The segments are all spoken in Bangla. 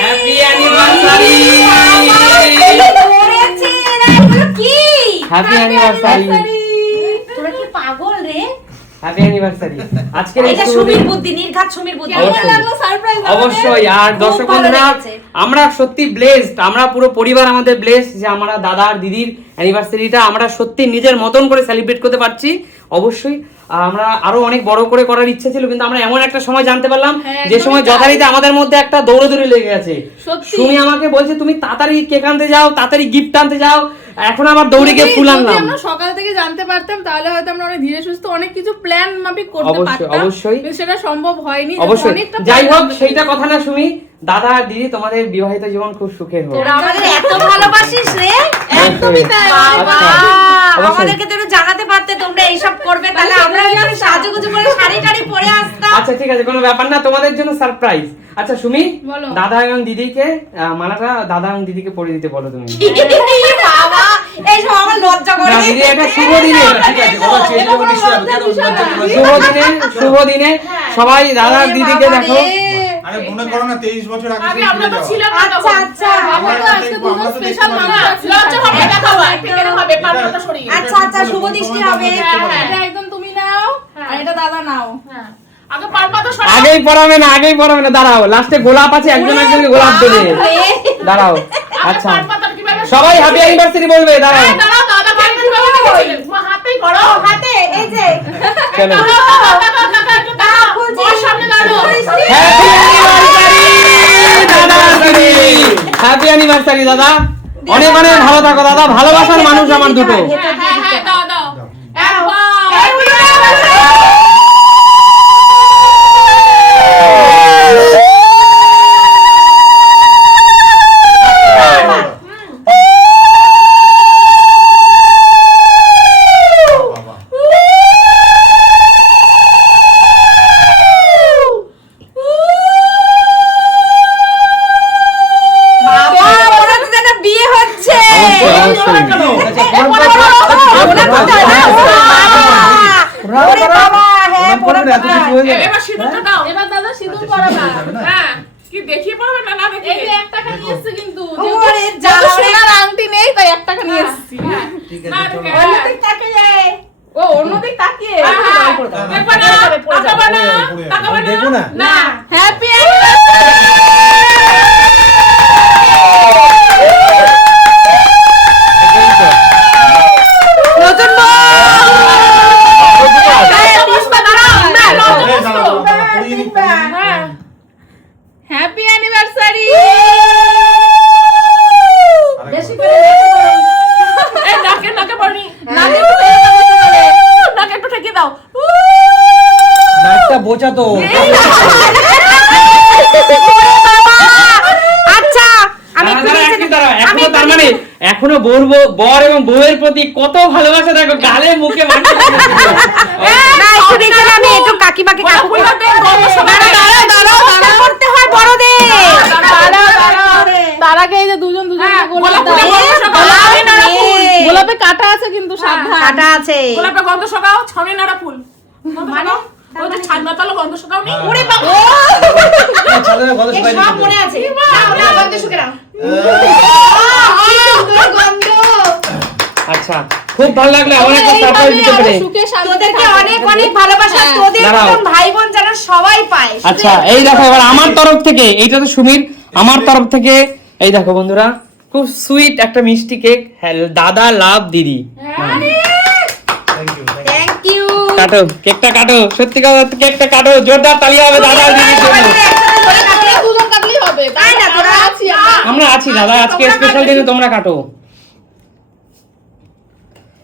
হ্যাপি অ্যানিভার্সারি কি হ্যাপি অ্যানিভার্সারি তোরা কি পাগল রে হ্যাপি অ্যানিভার্সারি আজকের এই এটা সুমির বুদ্ধি নির্ঘাত সুমির বুদ্ধি অবশ্যই। লাগলো সারপ্রাইজ অবশ্যই আর দর্শক বন্ধুরা আমরা সত্যি ব্লেসড আমরা পুরো পরিবার আমাদের ব্লেসড যে আমরা দাদা আর দিদির অ্যানিভার্সারিটা আমরা সত্যি নিজের মতন করে সেলিব্রেট করতে পারছি অবশ্যই আমরা আরো অনেক বড় করে করার ইচ্ছে ছিল কিন্তু আমরা এমন একটা সময় জানতে পারলাম যে সময় যথারীতি আমাদের মধ্যে একটা দৌড়াদৌড়ি লেগে গেছে সুমি আমাকে বলছে তুমি তাড়াতাড়ি কেক আনতে যাও তাড়াতাড়ি গিফট আনতে যাও এখন আবার দৌড়ে গিয়ে ফুল আনলাম আমরা সকাল থেকে জানতে পারতাম তাহলে হয়তো আমরা অনেক ধীরে সুস্থ অনেক কিছু প্ল্যান মাফিক করতে পারতাম অবশ্যই সেটা সম্ভব হয়নি অবশ্যই যাই হোক সেইটা কথা না সুমি দাদা আর দিদি তোমাদের বিবাহিত জীবন খুব সুখের হোক তোরা আমাদের এত ভালোবাসিস রে একদমই তাই আমাদেরকে তো জানাতে পারতে তোমরা এইসব করবে তাহলে আমরা এখানে সাজুগুজু করে শাড়ি টাড়ি পরে আসতাম আচ্ছা ঠিক আছে কোনো ব্যাপার না তোমাদের জন্য সারপ্রাইজ আচ্ছা সুমি দাদা এবং দিদিকে মালাটা দাদা এবং দিদিকে পরিয়ে দিতে বলো তুমি বাবা এই সব আমার লজ্জা করে না দিদি এটা শুভ দিনে ঠিক আছে ওরা চেঞ্জ হবে নিশ্চয়ই আমি কেন শুভ দিনে সবাই দাদা আর দিদিকে দেখো আরে মনে করো না 23 বছর আগে আমরা তো ছিলাম না আচ্ছা আচ্ছা আমরা তো আজকে দুটো স্পেশাল মানুষ আছি লজ্জা হবে দেখা হবে পেকেরে হবে পারপাতা সরিয়ে আচ্ছা আচ্ছা শুভ দৃষ্টি হবে এটা একদম তুমি নাও আর এটা দাদা নাও হ্যাঁ আগে পারপাতা সরিয়ে আগেই পড়াবে না দাঁড়াও লাস্টে গোলাপ আছে একজনকে গোলাপ দেবে দাঁড়াও আচ্ছা পারপাতা কিভাবে সবাই হ্যাপি অ্যানিভার্সারি বলবে দাঁড়াও দাঁড়াও দাদা বাড়ি কিভাবে দেখেছিলেন তোমার হাতেই করো হাতে এই যে চলো বড় সামনে দাঁড়াও হ্যাপি অ্যানিভার্সারি দাদা অনেক অনেক ভালো থাকো দাদা ভালোবাসার মানুষ আমার দুটো হ্যাঁ দাও দাও এবার সিঁদুরটা দাও এবার দাদা সিঁদুর পরাবা হ্যাঁ কি দেখিয়ে পড়বে না না দেখিয়ে এই যে 1 টাকা নিয়ে এসেছি কিন্তু ওরে যেহেতু সোনার আংটি নেই তাই 1 টাকা নিয়ে এসেছি ঠিক না আছে চলো অন্যদিক তাকিয়ে ও অন্যদিক তাকিয়ে দেখবা না তাকাবা না তাকাবা না দেখো না না হ্যাপি নতুন হ্যাপি অ্যানিভার্সারি বেশি করে এই নাকে নাকে পড়নি নাকে একটু ঠেকিয়ে দাও নাকটা বোঝা তো আচ্ছা আমি এখনো তার মানে এখনো বর এবং বউয়ের প্রতি কত ভালোবাসা দেখো গালে মুখে না একটু দেখে আমি একটু কাকিমাকে কাকু করতে হয় বড়দের তার আগে এই যে দুজন দুজনকে গোলাপ গোলাপে কাটা আছে কিন্তু সাবধান কাটা আছে গোলাপের গন্ধ শোকাও ছড়ে নাড়া ফুল মানে ওই যে ছাদনা তালো গন্ধ শোকাও নেই ওরে বাবা চলো না বলো সবাই সব মনে আছে না ওরে গন্ধ শুকে নাও গন্ধ আচ্ছা খুব ভালো লাগলো এমন একটা সারপ্রাইজ দিতে পেরে সুখে শান্তিতে তোদেরকে থাকো। অনেক অনেক ভালোবাসা তোদের দাঁড়াও। মতন ভাই বোন যারা সবাই পায় আচ্ছা এই দেখো এবার আমার তরফ থেকে এইটা তো সুমির আমার তরফ থেকে এই দেখো বন্ধুরা খুব সুইট একটা মিষ্টি কেক দাদা লাভ দিদি থ্যাংক ইউ থ্যাংক ইউ কাটো কেকটা কাটো সত্যি কথা কেকটা কাটো জোরদার তালি হবে দাদা আর দিদির জন্য দুজন কাটলেই হবে তাই না তোরা আছি আমরা। আমরা আছি দাদা আজকে স্পেশাল দিনে তোমরা কাটো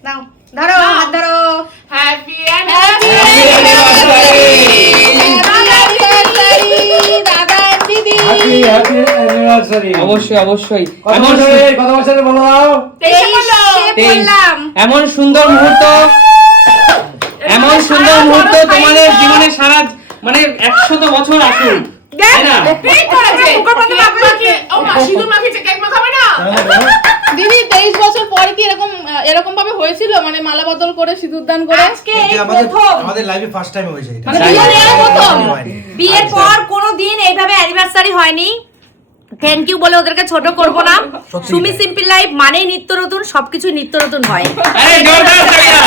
নাও ধরো হাত ধরো হ্যাপি দাদা দিদি হ্যাপি অ্যানিভার্সারি অবশ্যই অবশ্যই কত বছরে বলো দাও বললাম এমন সুন্দর মুহূর্ত তোমাদের জীবনে সারা মানে 100 বছর আসুন তাই না দিদি 23 বছর পরে কি এরকম ভাবে হয়েছিল মানে মালা বদল করে সিঁদুর দান করে আজকে এই প্রথম আমাদের লাইফে ফার্স্ট টাইম হয়েছে এটা মানে বিয়ের এর প্রথম বিয়ের পর কোনো দিন এইভাবে অ্যানিভার্সারি হয়নি থ্যাংক ইউ বলে ওদেরকে ছোট করব না। সুমি সিম্পল লাইফ মানেই নিত্য নতুন, সবকিছু নিত্য নতুন হয়। আরে জোরদার তালিয়া।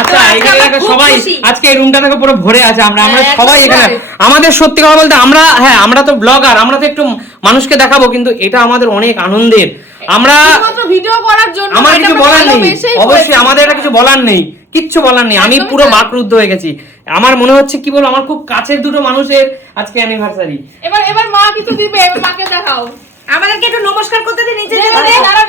আচ্ছা তো আজকে এখানে আমরা দেখো খুব সবাই খুশি। আজকে এই রুমটা থেকে পুরো ভরে আছে, আমরা হ্যাঁ, সবাই একদম এখানে। তাই। আমাদের সত্যি কথা বলতে আমরা আমরা তো ব্লগার, আমরা তো একটু মানুষকে দেখাবো, কিন্তু এটা আমাদের অনেক আনন্দের। আমরা শুধুমাত্র ভিডিও করার জন্য আমার এটা কিছু আমরা বলার নেই, ভালোবেসেই অবশ্যই করেছি। আমাদের এটা কিছু বলার নেই, কিচ্ছু বলার নেই। আমি একদমই পুরো তাই। বাকরুদ্ধ হয়ে গেছি। আমার মনে হচ্ছে কি বলবো, আমার খুব কাছের দুটো মানুষের আজকে অ্যানিভার্সারি। এবার মা কিছু দিবে, এবার মাকে দেখাও। আমাদেরকে একটু নমস্কার করতে দিন, নিচে দে, যেতে দে, দে। দাঁড়া।